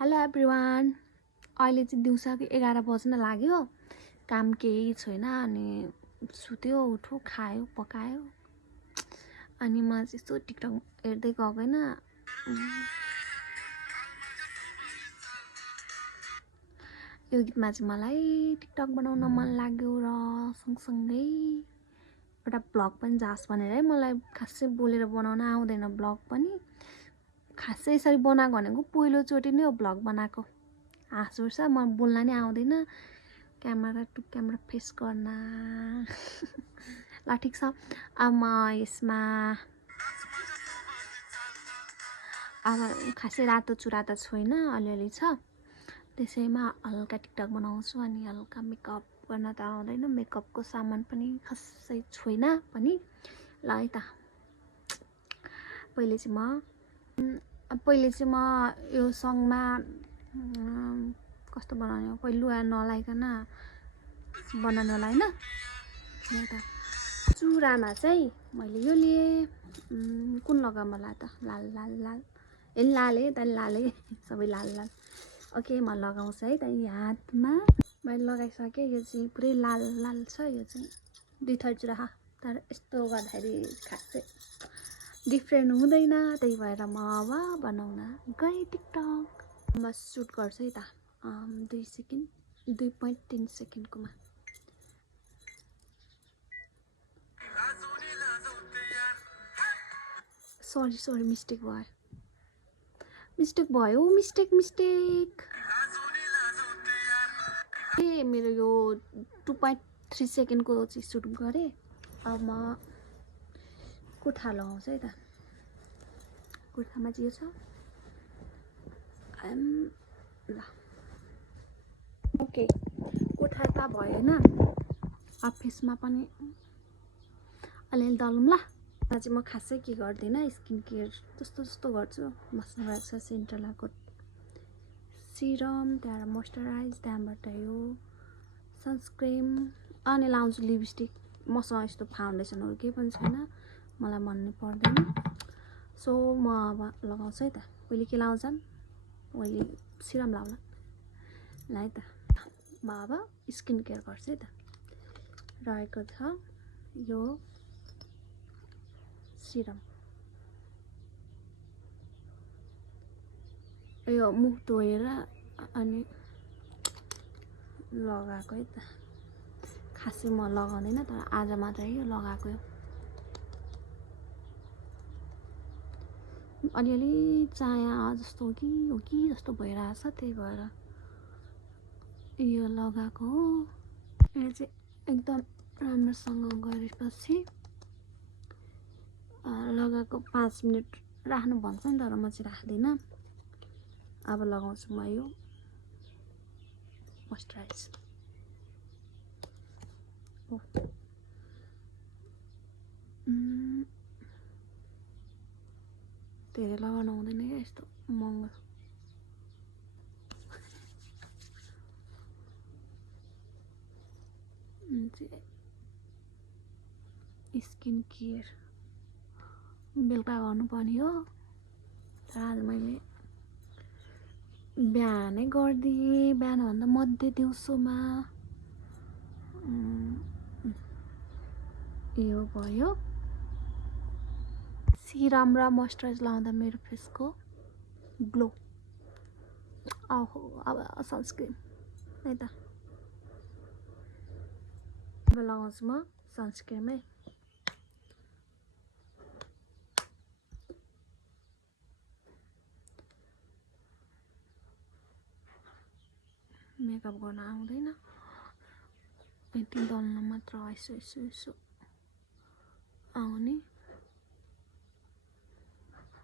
Hello everyone. अहिले चाहिँ दिउँसोको 11 बज्न लाग्यो। काम केही छैन अनि सुत्यो उठ्यो खायो पकायो अनि म चाहिँ यस्तो टिकटक हेर्दै गएको हैन। यो गीतमा चाहिँ मलाई टिकटक बनाउन मन लाग्यो र सँगसँगै एउटा ब्लग पनि जाओस् भनेर है। मलाई खासै बोलेर बनाउन आउँदैन ब्लग पनि। खासै यसरी बनाएको भनेको पहिलोचोटि नै हो ब्लग बनाएको। हाँस उठ्छ म बोल्न नि आउँदैन क्यामेरा टु क्यामेरा फेस गर्न। ल ठिक छ। अब म यसमा अब खासै रातो चुरा त छैन, अलिअलि छ। त्यसैमा हल्का टिकटक बनाउँछु अनि हल्का मेकअप गर्न त आउँदैन, मेकअपको सामान पनि खासै छैन पनि। ल है त पहिले चाहिँ म यो सङमा कस्तो बनाउने हो पहिले लुगा नलाइकन बनाउनु होला हैन। त चुरामा चाहिँ मैले यो लिएँ। कुन लगाऊँ मलाई त लाल लाल लाल लाले त लाले सबै लाल लाल। ओके म लगाउँछु है त। हातमा मैले लगाइसकेँ। यो चाहिँ पुरै लाल लाल छ। यो चाहिँ 2 थरी चुरा तर यस्तो गर्दाखेरि खासै डिफ्रेन्ट हुँदैन। त्यही भएर म अब बनाउन गएँ टिकटक। म सुट गर्छु है त 2 सेकेन्ड 2.3 सेकेन्डकोमा। सरी मिस्टेक भयो मिस्टेक ए मेरो यो 2.3 सेकेन्डको चाहिँ सुट गरेँ। अब म कुर्ता लगाउँछु है त। कुर्तामा चाहिँ यो छ ल ओके कुर्ता त भयो हैन। अब फेसमा पनि अलिअलि दलौँ ल। चाहिँ म खासै के गर्दिनँ, स्किन केयर जस्तो गर्छु। मसँग रहेको छ सेन्ट्रेलाको सिरम, त्यहाँबाट मोइस्चराइज, त्यहाँबाट यो सनस्क्रिन अनि लाउँछु लिपस्टिक। मसँग यस्तो फाउन्डेसनहरू केही पनि छैन, मलाई मन नै पर्दैन। सो म अब लगाउँछु है त। पहिले के लाउँछन्, पहिले सिरम लाउला ल है त। म अब स्किन केयर गर्छु है त। रहेको छ यो सिरम। यो मुख धोएर अनि लगाएको है त। खासै म लगाउँदैन तर आज मात्रै यो लगाएको हो। अलिअलि चाया जस्तो हो कि जस्तो भइरहेछ, त्यही भएर यो लगाएको हो। यो चाहिँ एकदम राम्रोसँग गरेपछि लगाएको 5 मिनट राख्नु भन्छ नि, तर म चाहिँ राख्दिनँ। अब लगाउँछु म यो मोइस्चराइज। धेरै लगाउनु हुँदैन क्या, यस्तो महँगो। स्किन केयर बेलुका गर्नुपर्ने हो, तर आज मैले बिहानै गरिदिएँ। बिहानभन्दा मध्य दिउँसोमा यो भयो। सिरम र मोइस्चराइज लाउँदा मेरो फेसको ग्लो। अब सनस्क्रिन है त। अब लगाउँछु म सनस्क्रिनमै। मेकअप गर्न आउँदैन, यति दल्न मात्र यसो आउने।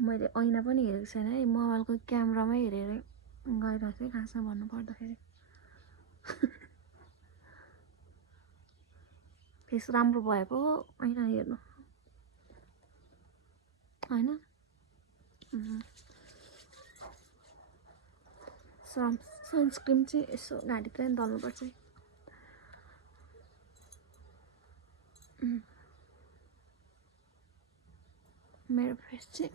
मैले ऐना पनि हेरेको छैन है, मोबाइलको क्यामेरामै हेरेर गइरहेको थिएँ खासमा भन्नु पर्दाखेरि। फेस राम्रो भएको ऐना हेर्नु होइन। सनस्क्रिन चाहिँ यसो घाँटीतिर नि दल्नुपर्छ। मेरो फेस चाहिँ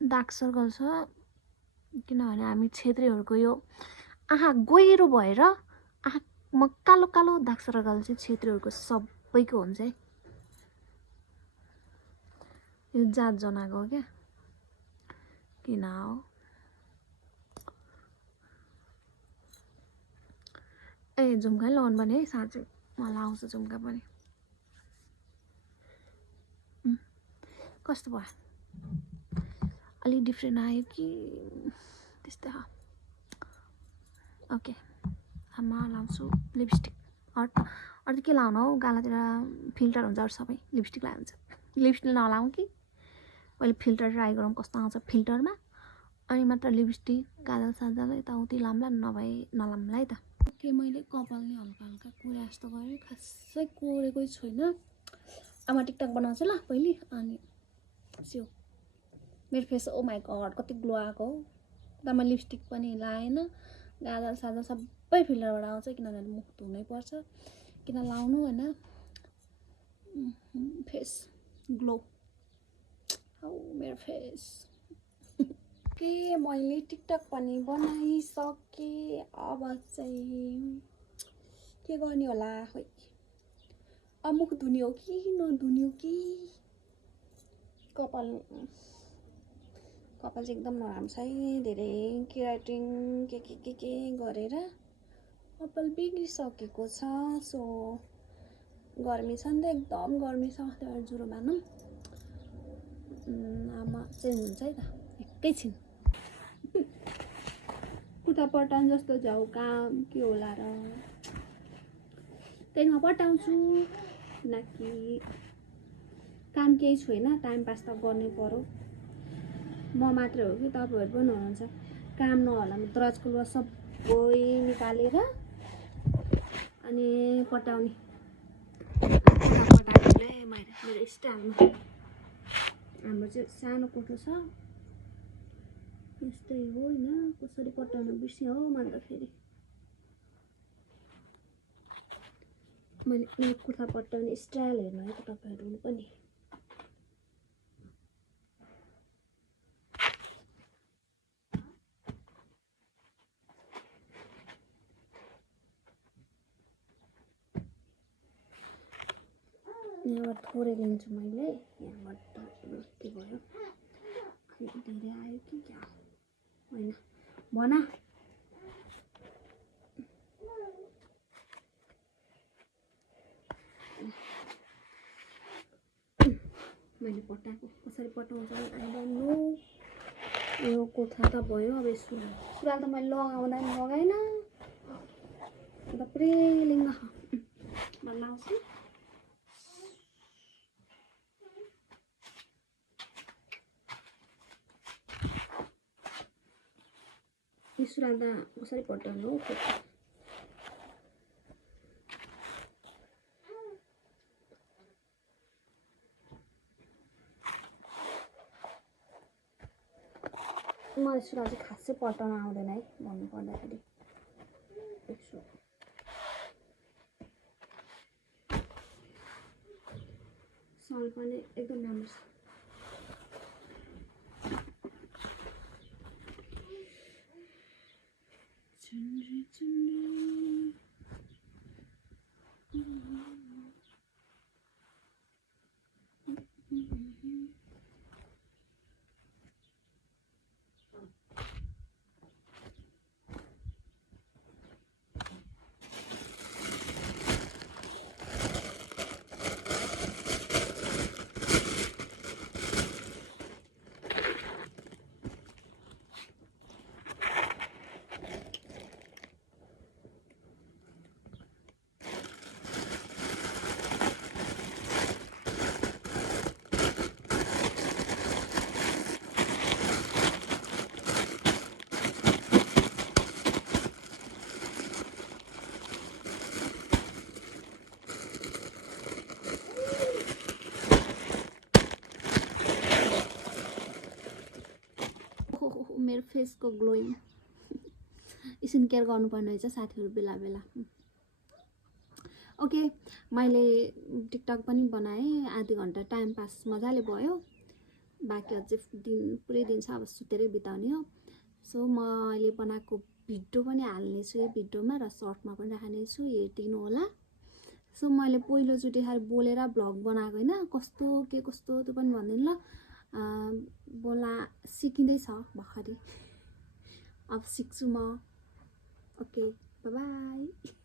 डार्क सर्कल छ, किनभने हामी छेत्रीहरूको यो आँखा गहिरो भएर आँखामा कालो कालो दाग सरगाल चाहिँ छेत्रीहरूको सबैको हुन्छ है। यो जात जनाको हो क्या, किन हो। ए झुम्का नि लगाउनु पर्ने है साँच्चै, मलाई आउँछ झुम्का पनि। कस्तो भयो, अलिक डिफ्रेन्ट आयो कि त्यस्तै हो। ओके, म लाउँछु लिपस्टिक। अरू त के लाउनु हौ, गालातिर फिल्टर हुन्छ, अरू सबै लिपस्टिक लगाए हुन्छ। लिपस्टिक नलाउँ कि पहिले फिल्टर ट्राई गरौँ कस्तो आउँछ फिल्टरमा, अनि मात्र लिपस्टिक गाजल साजल यताउति लाम्ला, नभए नलाम्ला है त। ओके, मैले कपाल नै हल्का हल्का कोरे जस्तो गरेँ, खासै कोरेकै छुइनँ। आमा टिकटक बनाउँछु ल पहिले, अनि स्यो मेरो फेस ओ माई गड कति ग्लो आएको हो। त म लिपस्टिक पनि लाएन, गाजल साजल सबै फिल्टरबाट आउँछ, किनभने मुख धुनै पर्छ, किन लाउनु होइन। फेस ग्लो हौ मेरो फेस। के मैले टिकटक पनि बनाइसकेँ, अब चाहिँ के गर्ने होला खोइ। अब मुख धुने हो कि नधुने हो कि। कपाल चाहिँ एकदम नराम्रो छ है, धेरै केराटिन के गरेर कपाल बिग्रिसकेको छ। सो गर्मी छ नि त, एकदम गर्मी छ, त्यही ज्वरो मानौँ। आमा चेन्ज हुन्छ है त एकैछिन। कुर्ता पटाउनु जस्तो जाउ काम के होला र, त्यही म पटाउँछु, किनकि काम केही छैन, टाइम पास त गर्नै पर्यो। म मात्रै हो कि तपाईँहरू पनि हुनुहुन्छ, काम नहोला दराजको लुगा सबै निकालेर अनि पटाउने। पटाएकोले मेरो स्टाइलमा। हाम्रो चाहिँ सानो कोठो छ, यस्तै हो होइन, कसरी पटाउनु बिर्स्यो हो मैले त। फेरि मैले मेरो कुर्ता पटाउने स्टाइल हेर्नु है त तपाईँहरू पनि। यहाँबाट थोरै लिन्छु मैले, यहाँबाट के भयो, धेरै आयो कि क्या होइन भन। मैले पटाएको कसरी पटाउँछ आई डोन्ट नो। यो कोठा त भयो, अब सुरुवाल त मैले लगाउँदा पनि लगाएन, अन्त प्रेलिङ लाउँछु। यो सुरुवाल त कसरी पटाउनु हो, मलाई सुरुवाल चाहिँ खासै पटाउन आउँदैन है भन्नु पर्दाखेरि। सल पनि एकदम राम्रो छ। मेरो फेसको ग्लोइङ स्किन केयर गर्नुपर्ने रहेछ साथीहरू बेला बेला। ओके, मैले टिकटक पनि बनाएँ, आधी घन्टा टाइम पास मजाले भयो। बाँकी अझै पुरै दिन छ, अब सुतेरै बिताउने हो। सो मैले बनाएको भिडियो पनि हाल्नेछु यो भिडियोमा र सर्टमा पनि राख्नेछु, हेरिदिनु होला। सो मैले पहिलोचोटि खालि बोलेर भ्लग बनाएको होइन, कस्तो के कस्तो त्यो पनि भनिदिनु ल। बोल्न सिकिँदैछ भर्खरै, अब सिक्छु म। Okay, by by.